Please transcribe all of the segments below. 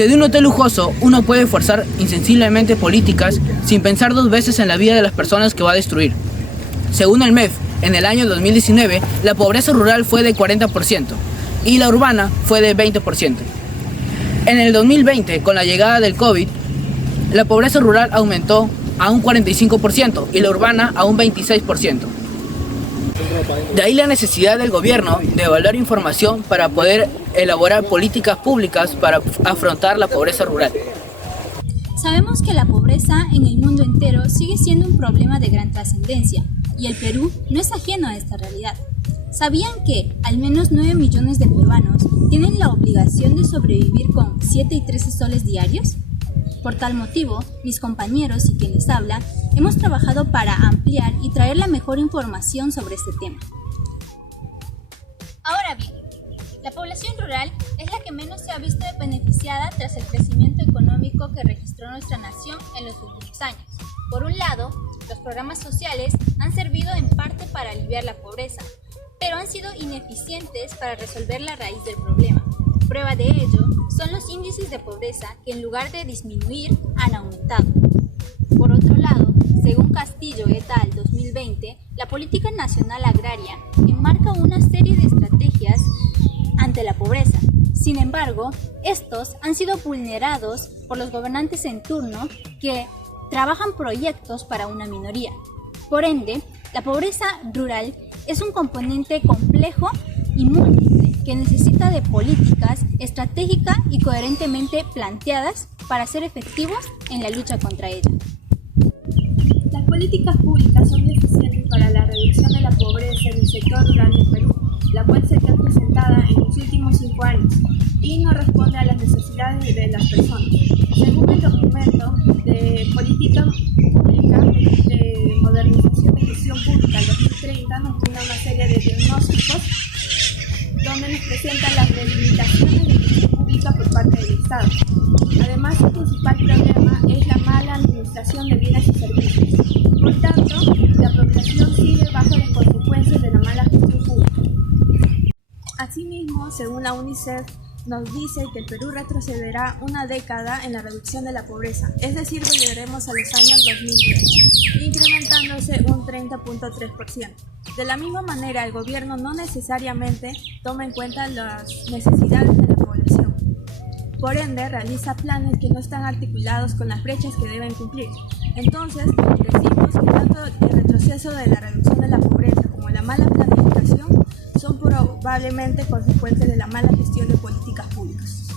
Desde un hotel lujoso, uno puede forzar insensiblemente políticas sin pensar dos veces en la vida de las personas que va a destruir. Según el MEF, en el año 2019, la pobreza rural fue de 40% y la urbana fue de 20%. En el 2020, con la llegada del COVID, la pobreza rural aumentó a un 45% y la urbana a un 26%. De ahí la necesidad del gobierno de evaluar información para poder elaborar políticas públicas para afrontar la pobreza rural. Sabemos que la pobreza en el mundo entero sigue siendo un problema de gran trascendencia y el Perú no es ajeno a esta realidad. ¿Sabían que al menos 9 millones de peruanos tienen la obligación de sobrevivir con 7 y 13 soles diarios? Por tal motivo, mis compañeros y quienes hablan, hemos trabajado para ampliar y traer la mejor información sobre este tema. Ahora bien, la población rural es la que menos se ha visto beneficiada tras el crecimiento económico que registró nuestra nación en los últimos años. Por un lado, los programas sociales han servido en parte para aliviar la pobreza, pero han sido ineficientes para resolver la raíz del problema. Prueba de ello son los índices de pobreza que en lugar de disminuir han aumentado. Por otro lado, según Castillo et al. 2020, la Política Nacional Agraria enmarca una serie de estrategias ante la pobreza. Sin embargo, estos han sido vulnerados por los gobernantes en turno que trabajan proyectos para una minoría. Por ende, la pobreza rural es un componente complejo y múltiple que necesita de políticas estratégicas y coherentemente planteadas para ser efectivos en la lucha contra ella. Las políticas públicas son deficientes para la reducción de la pobreza en el sector rural del Perú, la cual se ve presentada en los últimos 5 años y no responde a las necesidades de las personas. Según el documento de Política Pública de Modernización de Gestión Pública 2030, nos brinda una serie de diagnósticos donde nos presentan las delimitaciones de gestión pública por parte del Estado. Además, el principal problema es la mala administración de bienes y servicios. Por tanto, la población sigue bajo las consecuencias de la mala gestión pública. Asimismo, según la UNICEF, nos dice que el Perú retrocederá una década en la reducción de la pobreza, es decir, volveremos a los años 2010, incrementándose un 30.3%. De la misma manera, el gobierno no necesariamente toma en cuenta las necesidades de la población. Por ende, realiza planes que no están articulados con las brechas que deben cumplir. Entonces, decimos que tanto el retroceso de la reducción de la pobreza como la mala planificación son probablemente consecuencias de la mala gestión de políticas públicas.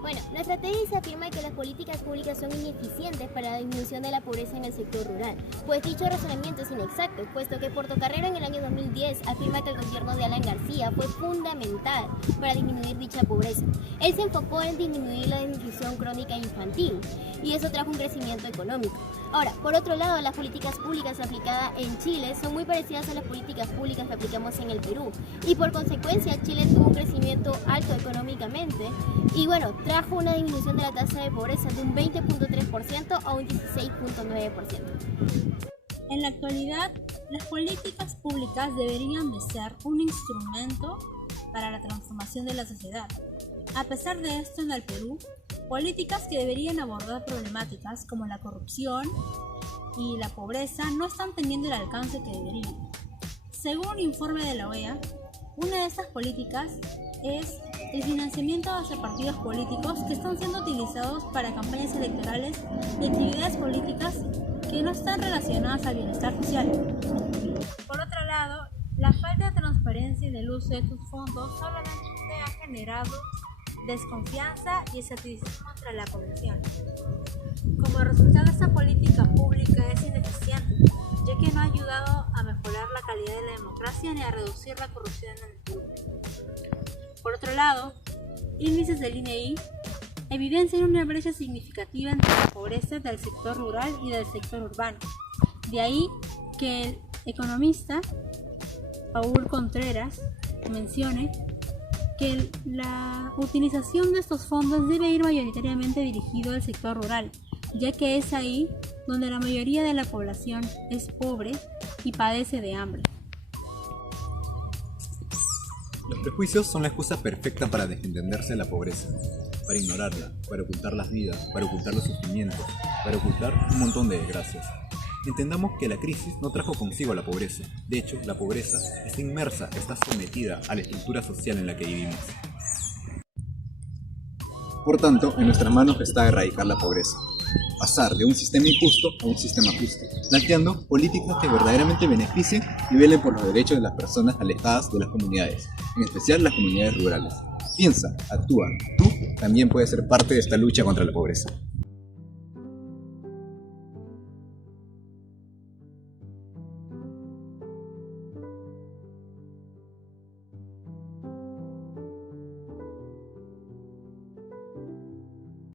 Bueno, nuestra tesis afirma que las políticas públicas son ineficientes para la disminución de la pobreza en el sector rural, pues dicho razonamiento es inexacto, puesto que Portocarrero en el año 2010 afirma que el gobierno de Alan García fue fundamental para disminuir dicha pobreza. Él se enfocó en disminuir la desnutrición crónica infantil y eso trajo un crecimiento económico. Ahora, por otro lado, las políticas públicas aplicadas en Chile son muy parecidas a las políticas públicas que aplicamos en el Perú y por consecuencia Chile tuvo un crecimiento alto económicamente y bueno, trajo una disminución de la tasa de pobreza de un 20.3% a un 16.9%. En la actualidad, las políticas públicas deberían de ser un instrumento para la transformación de la sociedad. A pesar de esto, en el Perú, políticas que deberían abordar problemáticas como la corrupción y la pobreza no están teniendo el alcance que deberían. Según un informe de la OEA, una de estas políticas es el financiamiento hacia partidos políticos que están siendo utilizados para campañas electorales y actividades políticas que no están relacionadas al bienestar social. Por otro lado, la falta de transparencia en el uso de estos fondos solamente ha generado desconfianza y escepticismo entre la población. Como resultado, esta política pública es ineficiente, ya que no ha ayudado a mejorar la calidad de la democracia ni a reducir la corrupción en el Perú. Por otro lado, índices del INEI evidencian una brecha significativa entre la pobreza del sector rural y del sector urbano. De ahí que el economista Paul Contreras mencione que la utilización de estos fondos debe ir mayoritariamente dirigido al sector rural, ya que es ahí donde la mayoría de la población es pobre y padece de hambre. Los prejuicios son la excusa perfecta para desentenderse de la pobreza. para ignorarla, para ocultar las vidas, para ocultar los sufrimientos, para ocultar un montón de desgracias. Entendamos que la crisis no trajo consigo la pobreza. De hecho, la pobreza está inmersa, está sometida a la estructura social en la que vivimos. Por tanto, en nuestras manos está erradicar la pobreza, pasar de un sistema injusto a un sistema justo, planteando políticas que verdaderamente beneficien y velen por los derechos de las personas alejadas de las comunidades, en especial las comunidades rurales. Piensa, actúa, tú también puedes ser parte de esta lucha contra la pobreza.